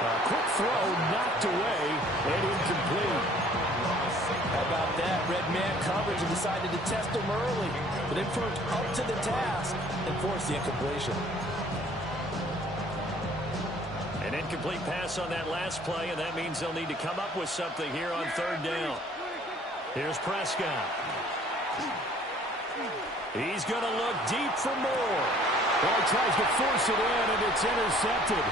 Quick throw knocked away and incomplete. How about that? Red man coverage and decided to test him early. But they proved up to the task and forced the incompletion. An incomplete pass on that last play, and that means they'll need to come up with something here on third down. Here's Prescott. He's going to look deep for more. Well, he tries to force it in, and it's intercepted.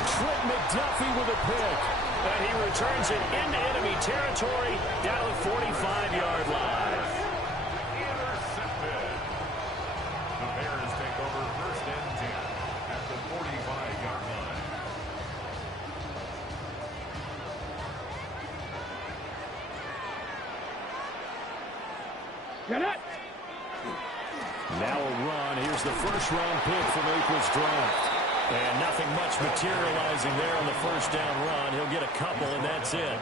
Trent McDuffie with a pick. And he returns it into enemy territory down the 45-yard line. Intercepted. The Bears take over first and 10 at the 45-yard line. Get it. Now a run. Here's the first-round pick from April's draft. And nothing much materializing there on the first down run. He'll get a couple, and that's it.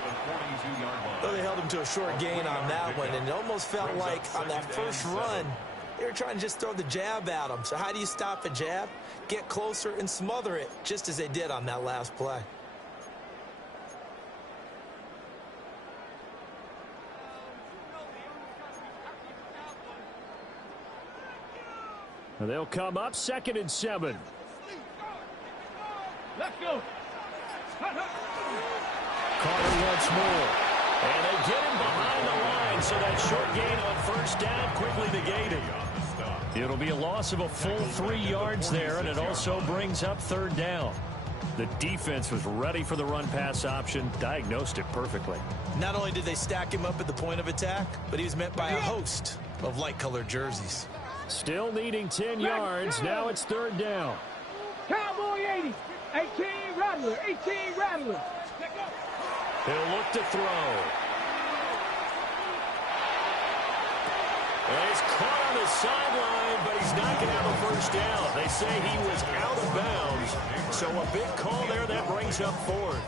Though they held him to a short gain on that one, and it almost felt like on that first run, they were trying to just throw the jab at him. So how do you stop a jab? Get closer and smother it, just as they did on that last play. They'll come up 2nd and 7. Let's go. Carter once more. And they get him behind the line, so that short gain on first down quickly negated. It'll be a loss of a full 3 yards there, and it also brings up third down. The defense was ready for the run-pass option, diagnosed it perfectly. Not only did they stack him up at the point of attack, but he was met by a host of light-colored jerseys. Still needing 10 yards. Now it's third down. Cowboy 80. 18 Rattler. 18 Rattler. He'll look to throw. And he's caught on the sideline, but he's not going to have a first down. They say he was out of bounds. So a big call there that brings up fourth.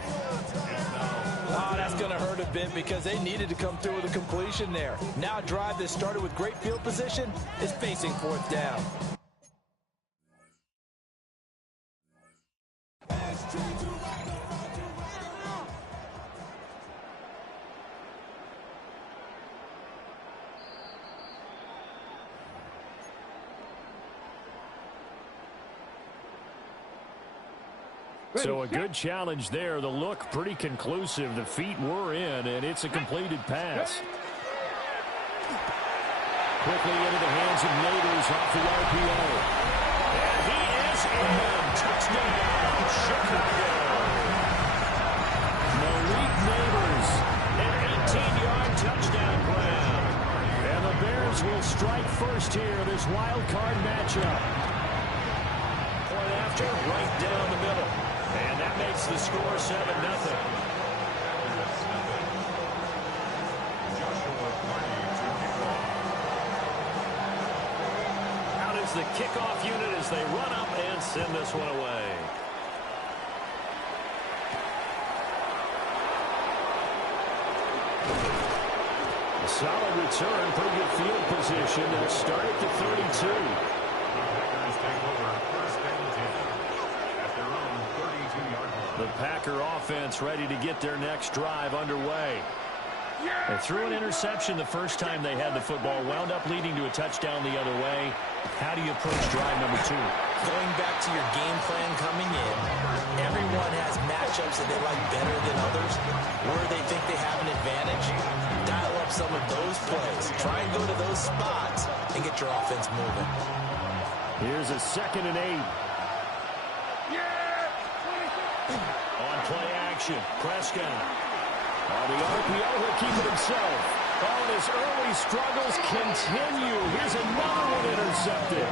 Oh, that's going to hurt a bit because they needed to come through with a completion there. Now a drive that started with great field position is facing fourth down. So a good challenge there. The look pretty conclusive. The feet were in, and it's a completed pass. Quickly into the hands of Neighbors off the RPO. And he is in. Touchdown, Chicago. Malik Neighbors, an 18-yard touchdown grab. And the Bears will strike first here, this wild card matchup. Point after, right down the middle. And that makes the score 7-0. Out is the kickoff unit as they run up and send this one away. A solid return, pretty good field position. They'll start at the 32. The Packer offense ready to get their next drive underway. They threw an interception the first time they had the football, wound up leading to a touchdown the other way. How do you approach drive number 2? Going back to your game plan coming in, everyone has matchups that they like better than others, where they think they have an advantage. Dial up some of those plays. Try and go to those spots and get your offense moving. Here's a 2nd and 8. On play action, Prescott. On the RPO, he'll keep it himself. Oh, and his early struggles continue. Here's another one intercepted.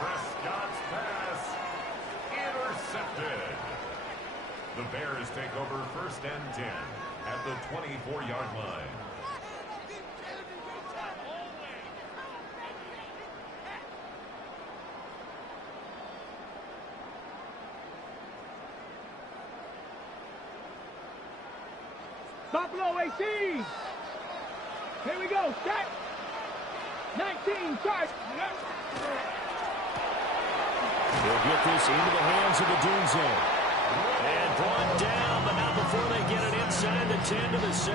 Prescott's pass intercepted. The Bears take over first and 10 at the 24-yard line. Buffalo 18. Here we go. Set. 19. Start. He'll get this into the hands of the Dunes end. And brought down, but not before they get it inside the 10 to the 7.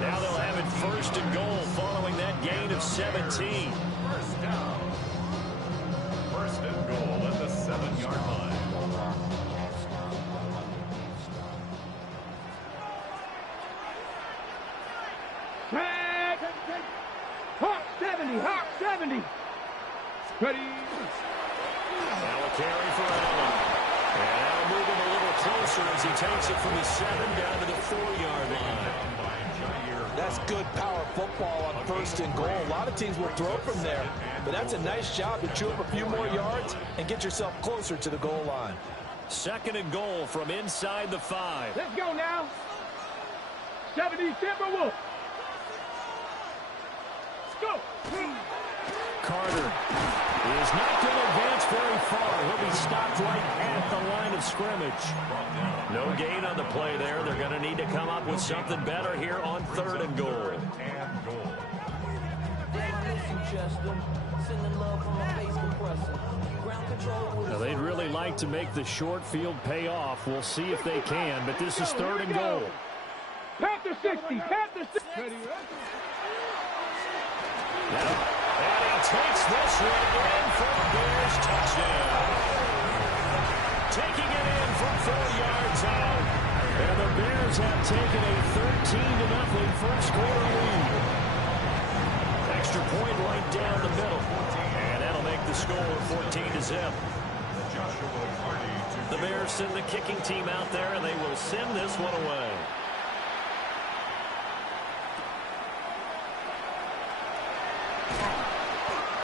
Now they'll have it first and goal following that gain of 17. First down. First and goal at the 7-yard line. Tag. Hawk 70. Hawk 70. Ready. Now a carry for Allen. And now moving a little closer as he takes it from the 7 down to the 4-yard line. That's good power football on first and goal. A lot of teams will throw from there, but that's a nice job to chew up a few more yards and get yourself closer to the goal line. Second and goal from inside the 5. Let's go now. 70 Timberwolves. Let's go. Carter is not going to advance very far. He'll be stopped right at the line of scrimmage. No gain on the play there. They're going to need to come up with something better here on third and goal. Now they'd really like to make the short field pay off. We'll see if they can, but this is third and goal. Panther 60. Panther 60. And he takes this one in for the Bears touchdown. Taking it in from 4 yards out. And the Bears have taken a 13-0 first quarter lead. Extra point right down the middle. And that'll make the score 14-0. The Bears send the kicking team out there, and they will send this one away.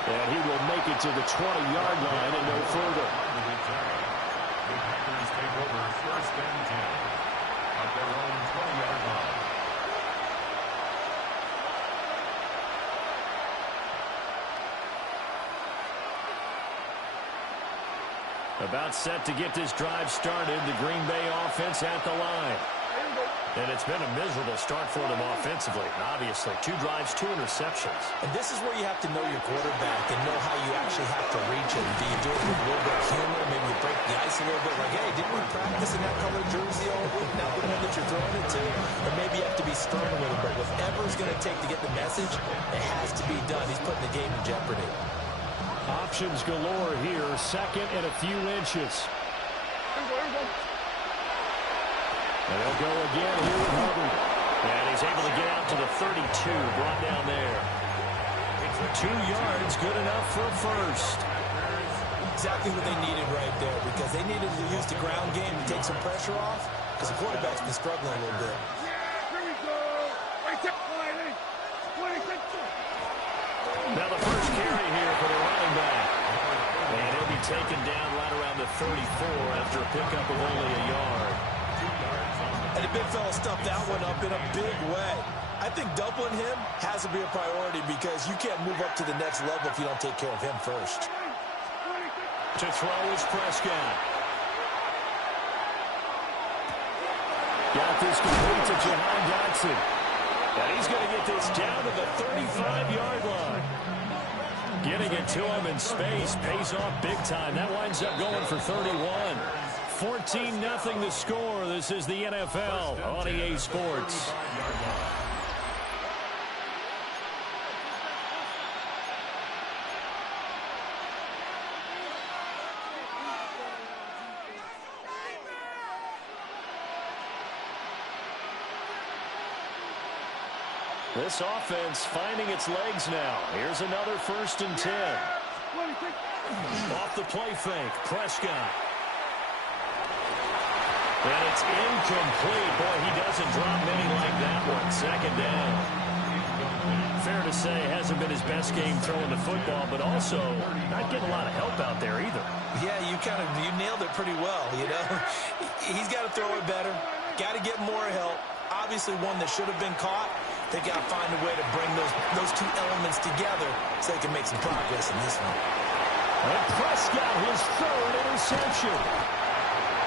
And he will make it to the 20-yard line and no further. The Packers take over first and 10 at their own 20-yard line. About set to get this drive started, the Green Bay offense at the line. And it's been a miserable start for them offensively. Obviously, 2 drives, 2 interceptions. And this is where you have to know your quarterback and know how you actually have to reach him. Do you do it with a little bit of humor? Maybe you break the ice a little bit. Like, hey, didn't we practice in that colored jersey all week? Not the one that you're throwing it to. Or maybe you have to be stern with him. But whatever it's going to take to get the message, it has to be done. He's putting the game in jeopardy. Options galore here. Second and a few inches. And they'll go again here with Hubbard. And he's able to get out to the 32, brought down there. 2 yards, good enough for a first. Exactly what they needed right there, because they needed to use the ground game to take some pressure off, because the quarterback's been struggling a little bit. Now the first carry here for the running back. And he'll be taken down right around the 34 after a pickup of only a yard. And the big fella stuffed that one up in a big way. I think doubling him has to be a priority because you can't move up to the next level if you don't take care of him first. To throw is Prescott. Got this complete to Jahan Dotson. And he's going to get this down to the 35-yard line. Getting it to him in space pays off big time. That winds up going for 31. 14-0 the score. This is the NFL on EA Sports. This offense finding its legs now. Here's another 1st and 10. Off the play fake, Prescott. And it's incomplete. Boy, he doesn't drop many like that one. 2nd down. Fair to say, hasn't been his best game throwing the football, but also not getting a lot of help out there either. Yeah, you nailed it pretty well, you know. He's got to throw it better. Got to get more help. Obviously one that should have been caught. They got to find a way to bring those 2 elements together so they can make some progress in this one. And Prescott, his 3rd interception.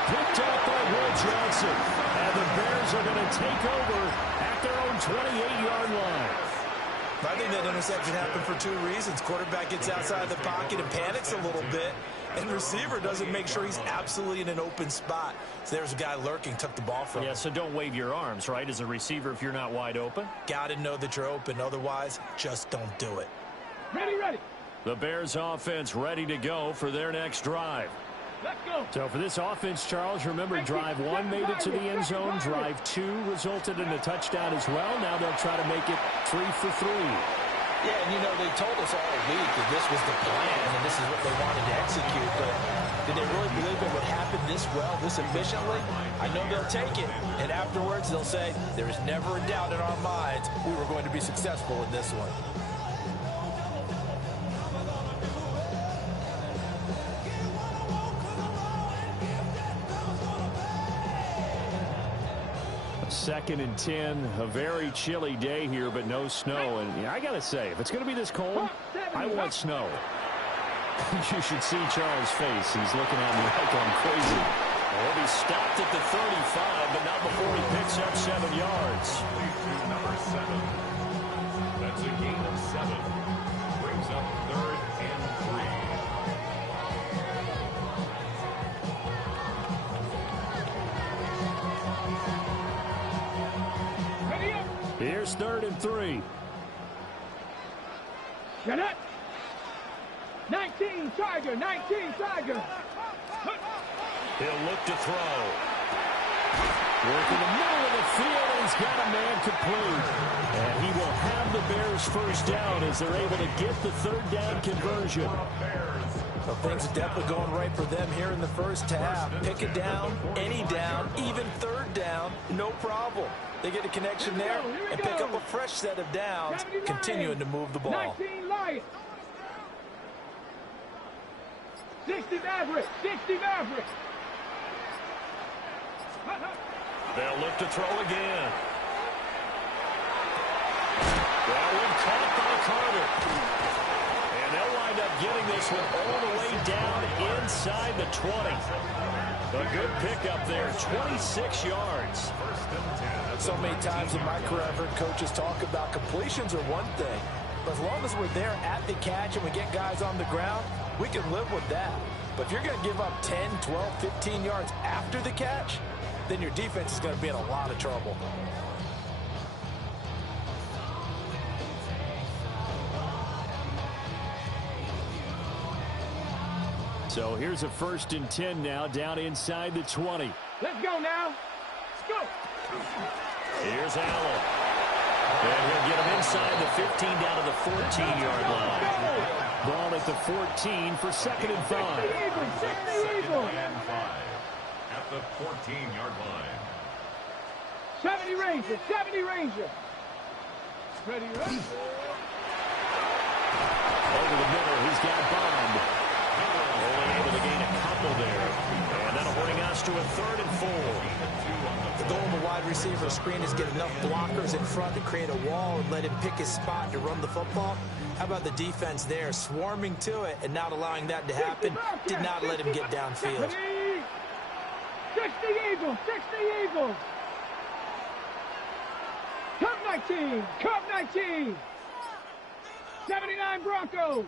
Picked up by Will Johnson. And the Bears are going to take over at their own 28-yard line. I think that interception happened for 2 reasons. Quarterback gets outside the pocket and panics a little bit. And receiver doesn't make sure he's absolutely in an open spot. So there's a guy lurking, took the ball from him. Yeah, so don't wave your arms, right, as a receiver if you're not wide open. Got to know that you're open. Otherwise, just don't do it. Ready, ready. The Bears offense ready to go for their next drive. Let's go. So for this offense, Charles, remember drive 1 made it to the end zone. Drive 2 resulted in a touchdown as well. Now they'll try to make it 3 for 3. Yeah, and, you know, they told us all week that this was the plan and this is what they wanted to execute. But did they really believe it would happen this well, this efficiently? I know they'll take it. And afterwards, they'll say, there is never a doubt in our minds we were going to be successful in this one. Second and 10, a very chilly day here, but no snow. And I got to say, if it's going to be this cold, I want snow. You should see Charles' face. He's looking at me like I'm crazy. Well, he stopped at the 35, but not before he picks up 7 yards. Number 7. That's a gain of 7. Brings up 3rd and 3. Here's 3rd and 3. Shut up. 19 Tiger, 19 Tiger. He'll look to throw. Working the middle of the field, and he's got a man complete. And he will have the Bears first down as they're able to get the 3rd down conversion. Well, things are definitely going right for them here in the first half. Pick it down, any down, even 3rd down, no problem. They get a connection there and pick up a fresh set of downs, continuing to move the ball. 19 Lions. 60 Maverick, 60 Maverick. They'll look to throw again. That one caught by Carter. And they'll wind up getting this one all the way down inside the 20. A good pickup there, 26 yards. So many times in my career, I've heard coaches talk about completions are one thing. But as long as we're there at the catch and we get guys on the ground, we can live with that. But if you're going to give up 10, 12, 15 yards after the catch, then your defense is going to be in a lot of trouble. So here's a 1st and 10 now, down inside the 20. Let's go now. Let's go. Here's Allen. And he'll get him inside the 15 down to the 14-yard line. Ball at the 14 for 2nd and 5. 2nd and 5 at the 14-yard line. 70 Ranger, 70 Ranger. Ready, ready. Over the middle, he's got Bond. Only able to gain a couple there. And that'll bring us to a 3rd and 4. The goal of a wide receiver screen is get enough blockers in front to create a wall and let him pick his spot to run the football. How about the defense there, swarming to it and not allowing that to happen? Did not let him get downfield. 60 Eagles, 60 Eagles. Cup 19, Cup 19. 79 Broncos.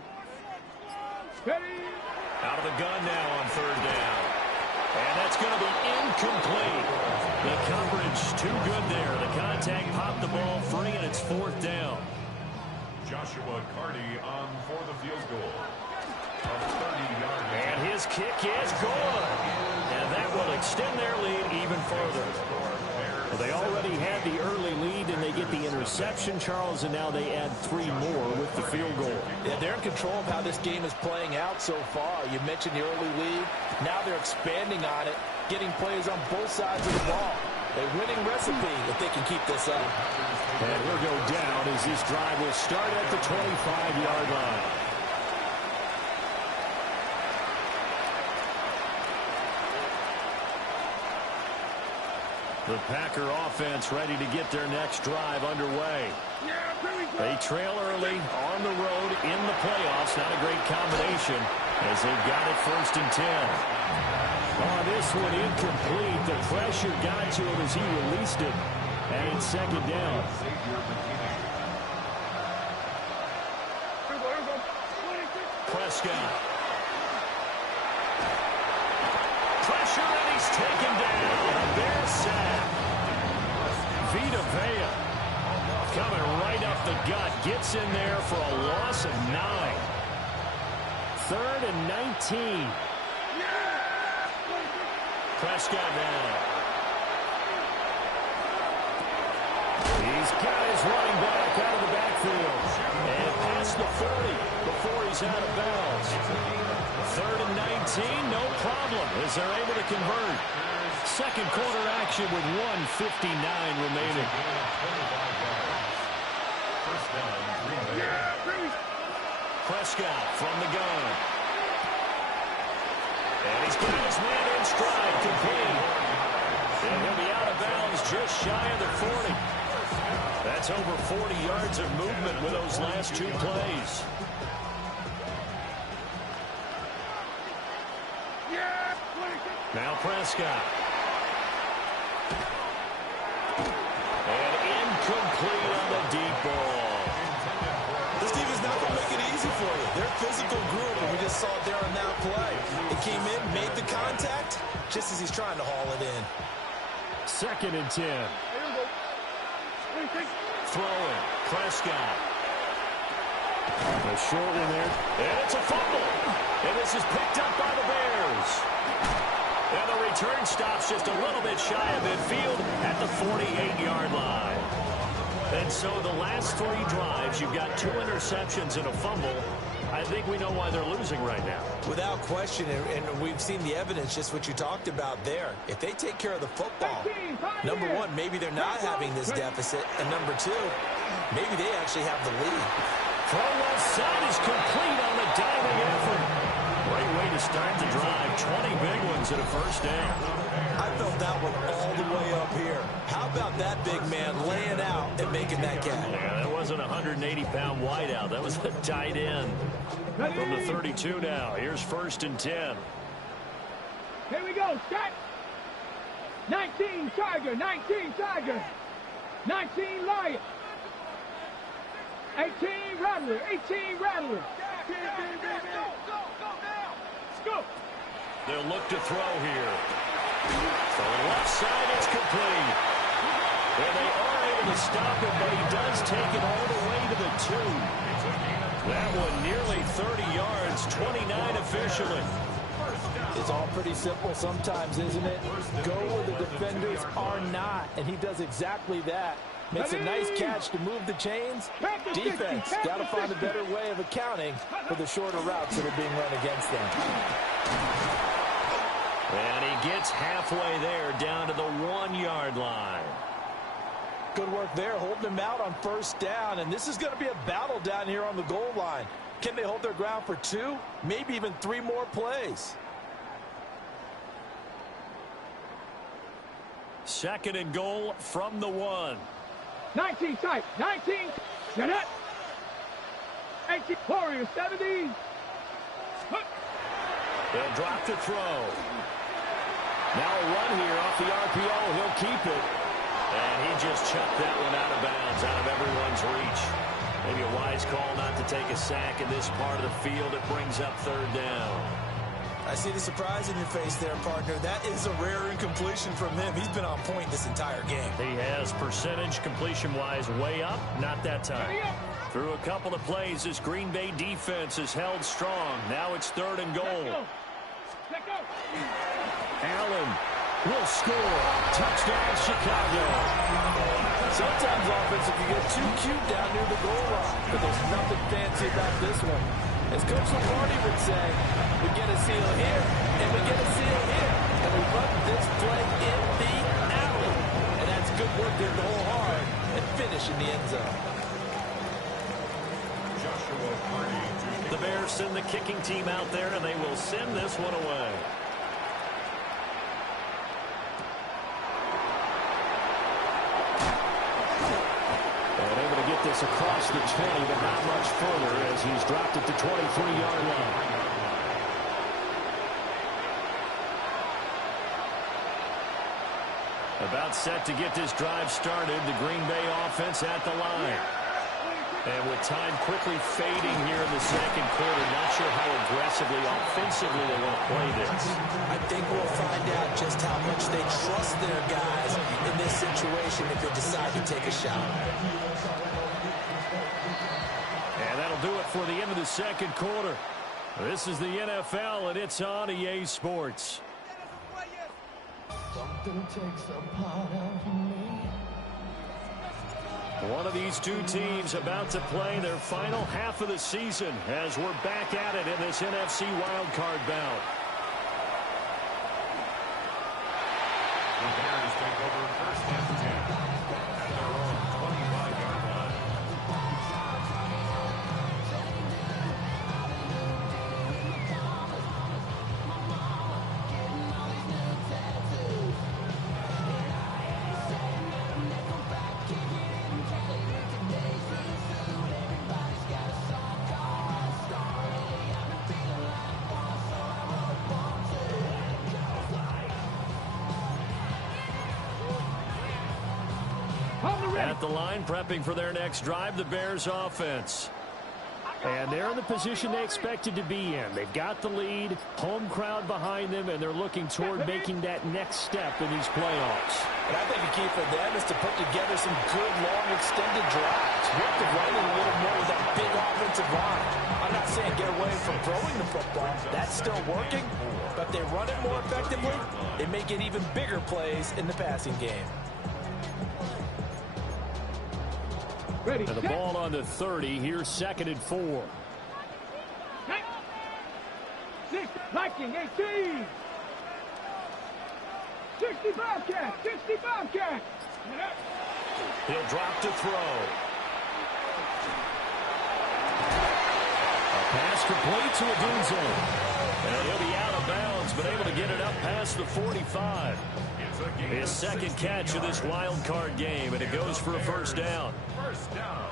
Ready? Out of the gun now on 3rd down. And that's going to be incomplete. The coverage too good there. The contact popped the ball free, and it's 4th down. Joshua Carty on for the field goal. A 30-yard line. And his kick is good. And that will extend their lead even further. Well, they already had the early lead, and they get the interception, Charles, and now they add 3 more with the field goal. Yeah, they're in control of how this game is playing out so far. You mentioned the early lead. Now they're expanding on it, getting plays on both sides of the ball. A winning recipe if they can keep this up. And we'll go down as this drive will start at the 25-yard line. The Packer offense ready to get their next drive underway. They trail early on the road in the playoffs. Not a great combination as they've got it 1st and 10. Oh, this one incomplete. The pressure got to him as he released it. And it's 2nd down. Prescott. taken down. A Bear sack. Vita Vea coming right up the gut. Gets in there for a loss of 9. 3rd and 19. Prescott now. He's got his running back out of the backfield. And past the 40 before he's out of bounds. 3rd and 19, no problem as they're able to convert. Second quarter action with 1:59 remaining. Prescott from the gun. And he's got his man in stride, complete. And he'll be out of bounds just shy of the 40. That's over 40 yards of movement with those last 2 plays. Now Prescott. And incomplete on the deep ball. This defense is not going to make it easy for you. They're a physical group, and we just saw it there on that play. It came in, made the contact, just as he's trying to haul it in. 2nd and 10. Throwing. Prescott. A short in there. And it's a fumble. And this is picked up by the Bears. And the return stops just a little bit shy of midfield at the 48-yard line. And so the last 3 drives, you've got 2 interceptions and a fumble. I think we know why they're losing right now. Without question, and we've seen the evidence, just what you talked about there. If they take care of the football, number 1, maybe they're not having this deficit. And number 2, maybe they actually have the lead. Throw left side is complete on the diving effort. Great way to start the drive. 20 big ones at a first down. I felt that one all the way up here. How about that big man laying out and making that catch? Yeah, that wasn't a 180-pound wideout. That was a tight end. From the 32 now. Here's 1st and 10. Here we go, Scott. 19 Tiger, 19 Tiger. 19 Lion. 18 Rattler, 18 Rattler. Go. They'll look to throw here. The left side is complete. And they are able to stop it, but he does take it all the way to the 2. That one nearly 30 yards, 29 officially. It's all pretty simple sometimes, isn't it? Go where the defenders are not, and he does exactly that. Makes a nice catch to move the chains. Defense got to find a better way of accounting for the shorter routes that are being run against them. And he gets halfway there, down to the 1-yard line. Good work there, holding him out on 1st down, and this is going to be a battle down here on the goal line. Can they hold their ground for 2, maybe even 3 more plays? 2nd and goal from the 1. 19 tight, 19. Jeanette. 18 Warrior, 70. They'll drop to throw. Now a run here off the RPO. He'll keep it. And he just chucked that one out of bounds, out of everyone's reach. Maybe a wise call not to take a sack in this part of the field. It brings up 3rd down. I see the surprise in your face there, partner. That is a rare incompletion from him. He's been on point this entire game. He has percentage completion-wise way up. Not that time. Through a couple of plays, this Green Bay defense is held strong. Now it's 3rd and goal. Allen will score. Touchdown, Chicago. Sometimes offense, if you get too cute down near the goal line, but there's nothing fancy about this one. As Coach Lombardi would say, we get a seal here, and we get a seal here, and we run this play in the alley. And that's good work there to hold hard and finish in the end zone. The Bears send the kicking team out there, and they will send this one away. This across the 20, but not much further as he's dropped it to 23-yard line. About set to get this drive started. The Green Bay offense at the line. And with time quickly fading here in the second quarter, not sure how aggressively, offensively they want to play this. I think we'll find out just how much they trust their guys in this situation if they decide to take a shot. And that'll do it for the end of the second quarter. This is the NFL, and it's on EA Sports. Something takes a part of me. One of these two teams about to play their final half of the season as we're back at it in this NFC wildcard bout. The Bears take over first and 10 at their own 25-yard line. At the line, prepping for their next drive, the Bears offense. And they're in the position they expected to be in. They've got the lead, home crowd behind them, and they're looking toward making that next step in these playoffs. And I think the key for them is to put together some good, long, extended drives. You have to run it a little more with that big offensive line. I'm not saying get away from throwing the football. That's still working. But they run it more effectively, they make it even bigger plays in the passing game. And the ball on the 30. Here's 2nd and 4. 6, Viking, 18. 60 Bobcat, 60 Bobcat. He'll drop to throw. A pass complete to Adunze. And he'll be out of bounds, but able to get it up past the 45. His second catch of this wild card game, and it goes for a first down. First down.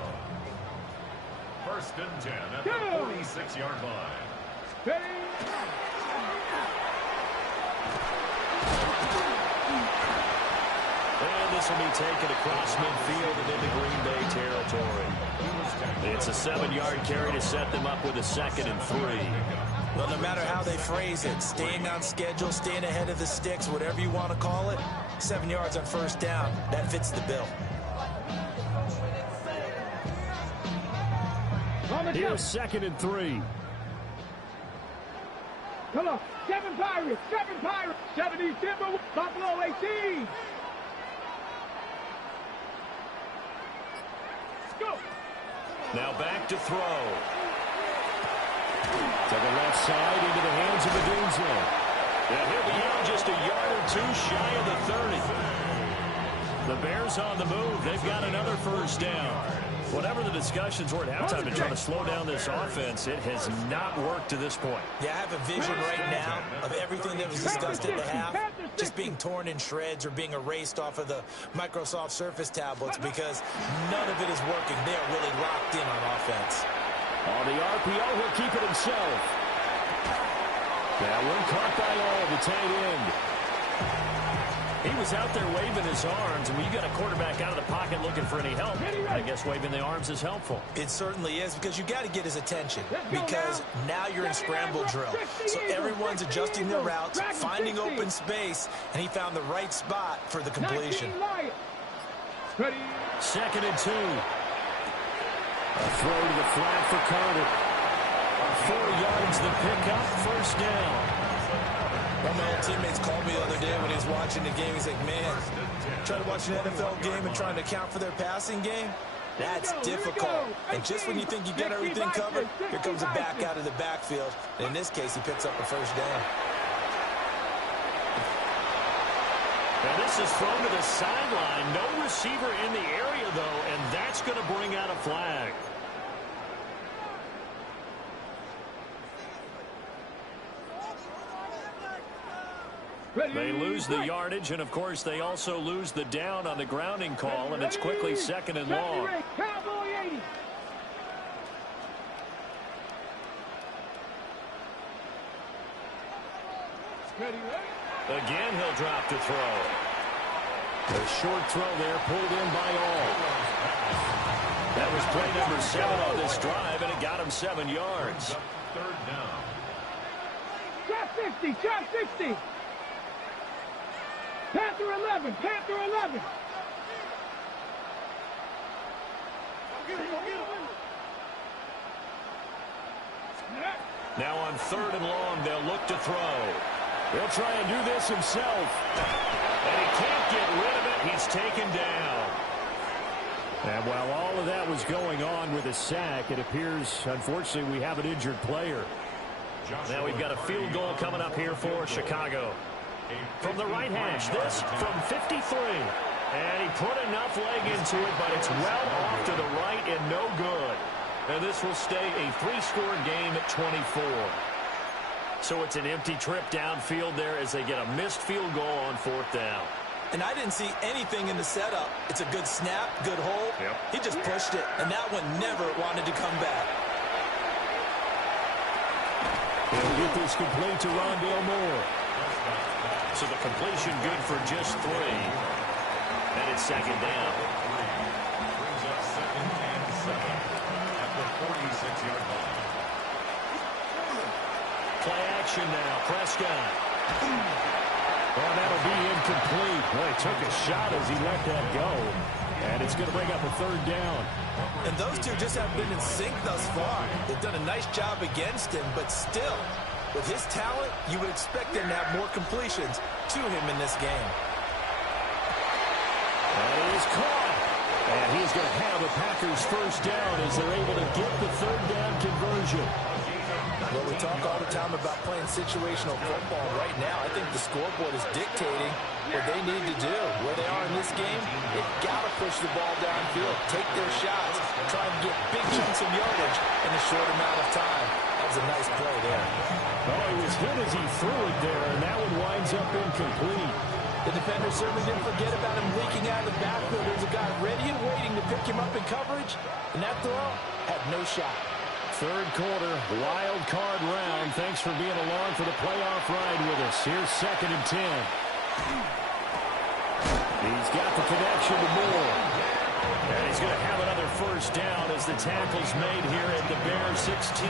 First and 10 at the 46-yard line. And this will be taken across midfield and into Green Bay territory. It's a 7-yard carry to set them up with a 2nd and 3. Well, no matter how they phrase it, staying on schedule, staying ahead of the sticks, whatever you want to call it, 7 yards on first down, that fits the bill. Here's 2nd and 3. Come on, 7 Pirates, 70 Timber, Buffalo 18. Go. Now back to throw. To the left side into the hands of Adunze. And he'll be out just a yard or two shy of the 30. The Bears on the move. They've got another first down. Whatever the discussions were at halftime to try to slow down this offense, it has not worked to this point. Yeah, I have a vision right now of everything that was discussed at the half just being torn in shreds or being erased off of the Microsoft Surface tablets because none of it is working. They are really locked in on offense. On the RPO, he'll keep it himself. That one caught by all, the tight end. He was out there waving his arms, and when you got a quarterback out of the pocket looking for any help, I guess waving the arms is helpful. It certainly is, because you got to get his attention, because now you're in scramble drill. So everyone's adjusting their routes, finding open space, and he found the right spot for the completion. 2nd and 2. A throw to the flat for Carter. 4 yards the pickup, first down. One of my old teammates called me the other day when he was watching the game. He's like, man, trying to watch an NFL game and trying to account for their passing game, that's difficult. And just when you think you got everything covered, here comes a back out of the backfield. And in this case, he picks up a first down. And this is thrown to the sideline. No receiver in the area, though, and that's going to bring out a flag. They lose the yardage, and, of course, they also lose the down on the grounding call, and it's quickly 2nd and long. Again, he'll drop to throw. A short throw there pulled in by all. That was play number 7 on this drive, and it got him 7 yards. Third down. Shot 60, shot 60. Panther 11, Panther 11. Now on 3rd and long, they'll look to throw. He'll try and do this himself. And he can't get rid of it. He's taken down. And while all of that was going on with a sack, it appears, unfortunately, we have an injured player. Now we've got a field goal coming up here for Chicago. From the right hash, this from 53. And he put enough leg into it, but it's well off to the right and no good. And this will stay a 3-score game at 24. So it's an empty trip downfield there as they get a missed field goal on 4th down. And I didn't see anything in the setup. It's a good snap, good hole. Yep. He just pushed it, and that one never wanted to come back. He'll get this complete to Rondale Moore. So the completion good for just 3. And it's 2nd down. Brings up 2nd and 7 at the 46-yard line. Play action now. Prescott. Well, that'll be incomplete. Boy, he took a shot as he let that go. And it's going to bring up a 3rd down. And those two just have been in sync thus far. They've done a nice job against him, but still, with his talent, you would expect him to have more completions to him in this game. And he is caught. And he's going to have a Packers 1st down as they're able to get the 3rd down conversion. Well, we talk all the time about playing situational football. Right now, I think the scoreboard is dictating what they need to do. Where they are in this game, they've got to push the ball downfield, take their shots, try and get big chunks of yardage in a short amount of time. That was a nice play there. Oh, he was hit as he threw it there, and that one winds up incomplete. The defender certainly didn't forget about him leaking out of the backfield. There's a guy ready and waiting to pick him up in coverage, and that throw had no shot. 3rd quarter, wild card round. Thanks for being along for the playoff ride with us. Here's 2nd and 10. He's got the connection to Moore. And he's going to have another 1st down as the tackle's made here at the Bears 16.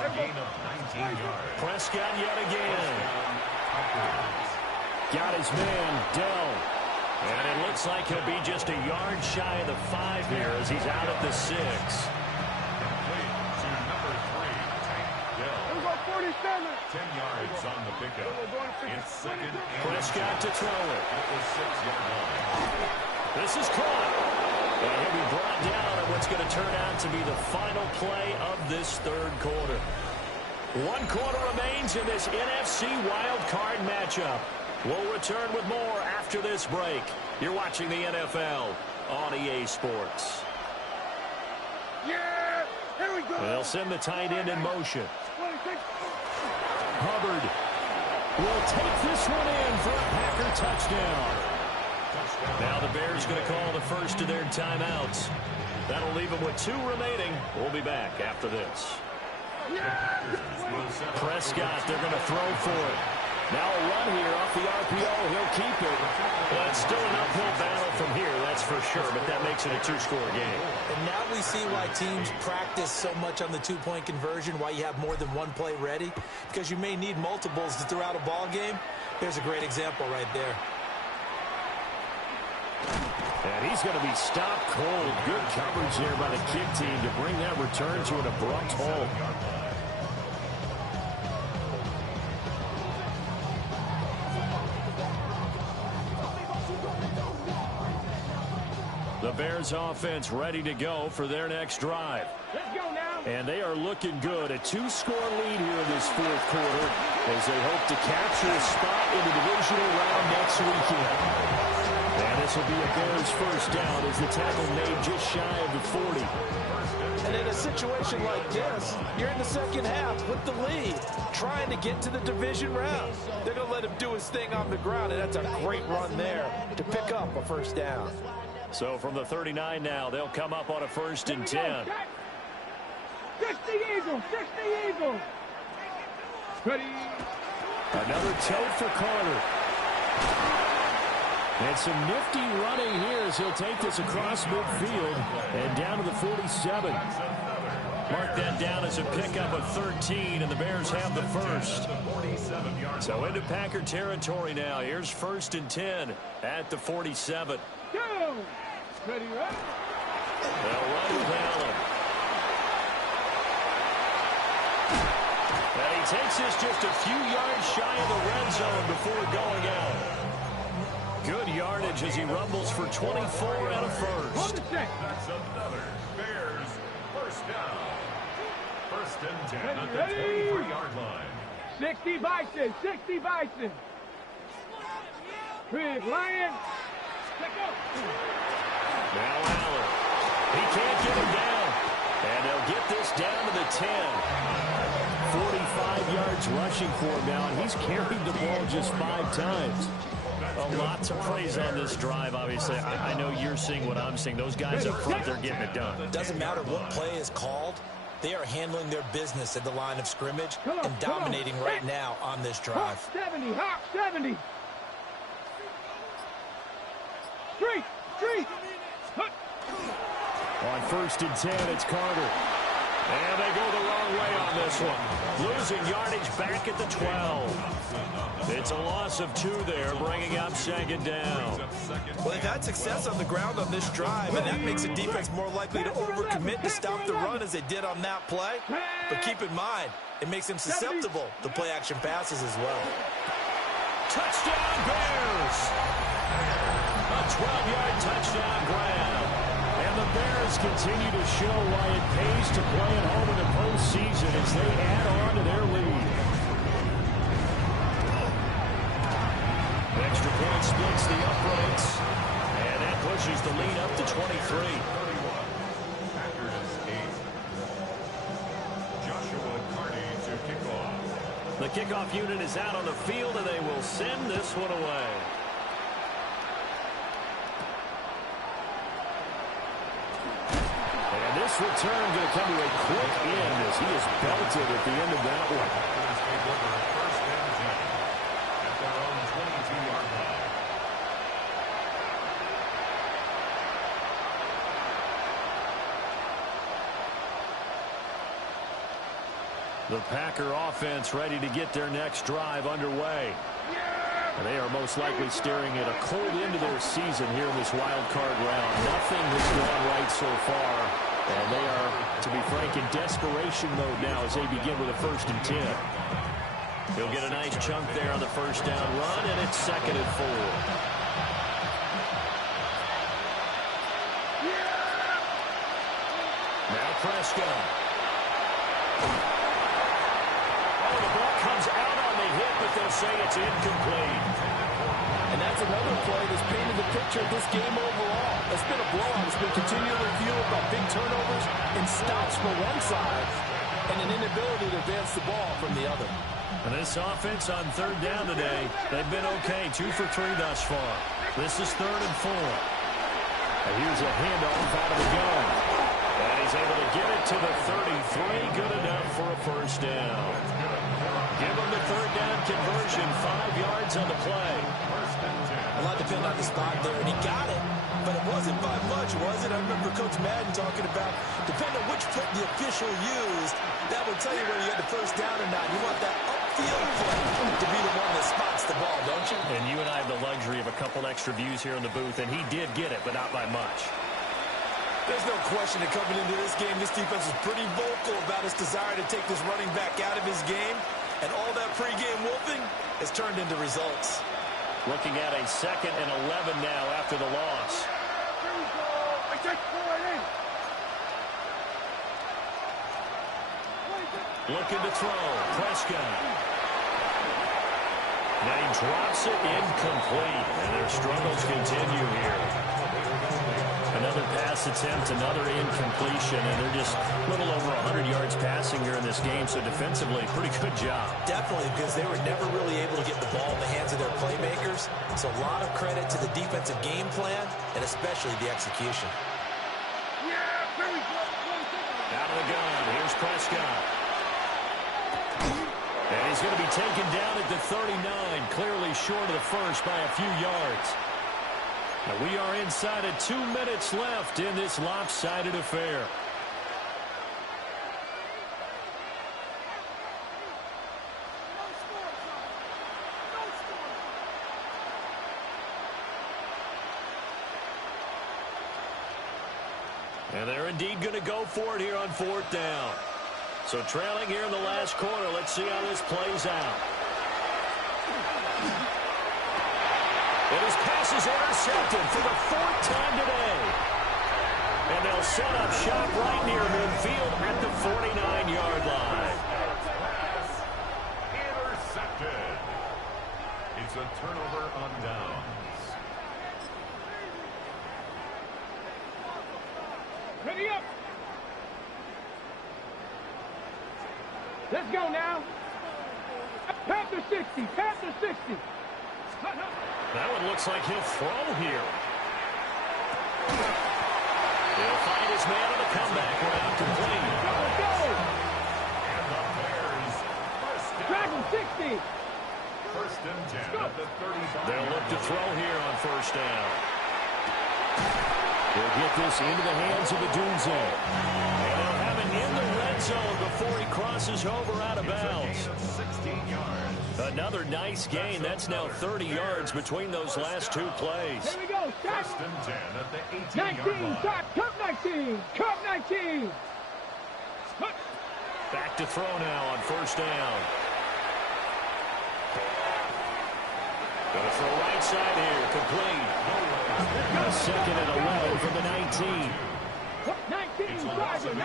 A gain of 19 yards. Prescott yet again. Got his man, Dell. And it looks like he'll be just a yard shy of the 5 here as he's out at the 6. Complete to number 3, Tank Dell. 47. 10 yards on the pickup. It's 2nd and Prescott to throw it. at the 6-yard line. This is caught. And he'll be brought down at what's going to turn out to be the final play of this 3rd quarter. 1 quarter remains in this NFC wildcard matchup. We'll return with more after this break. You're watching the NFL on EA Sports. Yeah, here we go. They'll send the tight end in motion. 26. Hubbard will take this one in for a Packer touchdown. Now the Bears going to call the first of their timeouts. That'll leave them with 2 remaining. We'll be back after this. Prescott, they're going to throw for it. Now a run here off the RPO. He'll keep it. Well, it's still an uphill battle from here, that's for sure, but that makes it a 2-score game. And now we see why teams practice so much on the 2-point conversion, why you have more than 1 play ready, because you may need multiples to throw out a ball game. Here's a great example right there. And he's going to be stopped cold. Good coverage there by the kick team to bring that return to an abrupt halt. The Bears offense ready to go for their next drive. Let's go now. And they are looking good. A 2-score lead here in this 4th quarter as they hope to capture a spot in the divisional round next weekend. And this will be a Bears 1st down as the tackle made just shy of the 40. And in a situation like this, you're in the 2nd half with the lead, trying to get to the division round. They're going to let him do his thing on the ground, and that's a great run there to pick up a 1st down. So from the 39 now, they'll come up on a 1st and 10. 60 Eagles, 60 Eagles. Ready. Another tote for Carter. And some nifty running here as he'll take this across midfield and down to the 47. Mark that down as a pickup of 13, and the Bears have the first. So into Packer territory now. Here's 1st and 10 at the 47. Go! Ready, right? They'll run with Allen. And he takes this just a few yards shy of the red zone before going out. Good yardage as he rumbles for 24 and a first. That's another Bears first down. 1st and 10 at the 23-yard line. 60 Bison, 60 Bison. Big Lion. Check out. Now Allen. He can't get him down. And they'll get this down to the 10. 45 yards rushing for him now, and he's carried the ball just 5 times. A lot to praise on this drive, obviously. I know you're seeing what I'm seeing. Those guys up front, they're getting it done. Doesn't matter what play is called. They are handling their business at the line of scrimmage and dominating right now on this drive. Hawk 70, Hawk 70. Street. On 1st and 10, it's Carter. And they go the wrong way on this one. Losing yardage back at the 12. It's a loss of 2 there, bringing up 2nd down. Well, they've had success on the ground on this drive, and that makes a defense more likely to overcommit to stop the run as they did on that play. But keep in mind, it makes them susceptible to play-action passes as well. Touchdown, Bears! A 12-yard touchdown grab. And the Bears continue to show why it pays to play at home in the postseason as they add on to their lead. Extra point splits the uprights, and that pushes the lead up to 23. Packers 8. Joshua Carney to kick off. The kickoff unit is out on the field, and they will send this one away. This return going to come to a quick end as he is belted at the end of that one. Take over 1st and 10 at their own 22-yard line. The Packer offense ready to get their next drive underway. And they are most likely staring at a cold end of their season here in this wild card round. Nothing has gone right so far. And they are, to be frank, in desperation mode now as they begin with a 1st and 10. He'll get a nice chunk there on the 1st down run, and it's 2nd and 4. Now Prescott. Oh, the ball comes out on the hit, but they'll say it's incomplete. And that's another play that's painted the picture of this game overall. It's been a blowout. It's been continually fueled by big turnovers and stops from one side and an inability to advance the ball from the other. And this offense on 3rd down today, they've been okay. 2 for 3 thus far. This is 3rd and 4. And here's a handoff out of the gun. And he's able to get it to the 33. Good enough for a 1st down. Give him the 3rd down conversion. 5 yards on the play. A lot depended on the spot there, and he got it. But it wasn't by much, was it? I remember Coach Madden talking about, depending on which foot the official used, that will tell you whether you had the 1st down or not. You want that upfield play to be the one that spots the ball, don't you? And you and I have the luxury of a couple extra views here in the booth, and he did get it, but not by much. There's no question that coming into this game, this defense was pretty vocal about its desire to take this running back out of his game, and all that pregame wolfing has turned into results. Looking at a 2nd and 11 now after the loss. Looking to throw. Prescott. Now he drops it incomplete. And their struggles continue here. Another pass attempt, another incompletion, and they're just a little over 100 yards passing here in this game, so defensively, pretty good job. Definitely, because they were never really able to get the ball in the hands of their playmakers, so a lot of credit to the defensive game plan, and especially the execution. Out of the gun, here's Prescott. And he's going to be taken down at the 39, clearly short of the 1st by a few yards. And we are inside of 2 minutes left in this lopsided affair. And they're indeed going to go for it here on 4th down. So trailing here in the last quarter. Let's see how this plays out. And his pass is intercepted for the 4th time today. And they'll set up shop right near midfield at the 49-yard line. Intercepted. It's a turnover on downs. Ready up. Let's go now. Panther 60. Panther 60. That one looks like he'll throw here. He'll find his man on the comeback route complete. Let's go. And the Bears first down. Dragon 60. 1st and 10 at the 35. They'll look to throw here on 1st down. He'll get this into the hands of the Doomsday. And they'll have it in the red zone before he crosses over out of bounds. 16 yards. Another nice gain. That's now 30 yards between those last 2 plays. Here we go. Start. 1st and 10 at the 18-yard 19. line. Start. Cup 19. Cup 19. Back to throw now on 1st down. Going to throw right side here. Complete. A 2nd and 11 from the 19. 19. Driver. 19.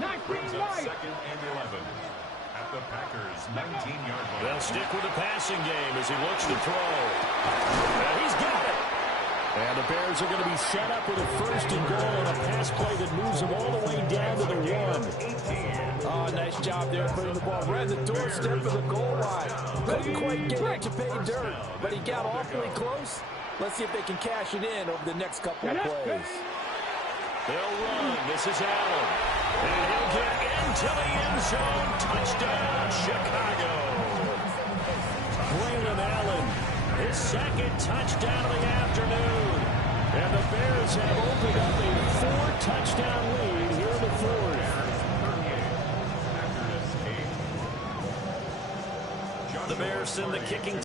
19 right. 2nd and 11 at the Packers' 19-yard line. They'll stick with the passing game as he looks to throw. And he's got it. And the Bears are going to be set up with a 1st and goal on a pass play that moves them all the way down to the 1. Oh, nice job there putting the ball right at the doorstep of the goal line. Couldn't quite get it to pay dirt, but he got awfully close. Let's see if they can cash it in over the next couple of plays. They'll run. This is Allen. And he'll get into the end zone. Touchdown, Chicago. Braylon Allen, his 2nd touchdown of the afternoon. And the Bears have opened up a 4-touchdown lead here in the 4th. The Bears send the kicking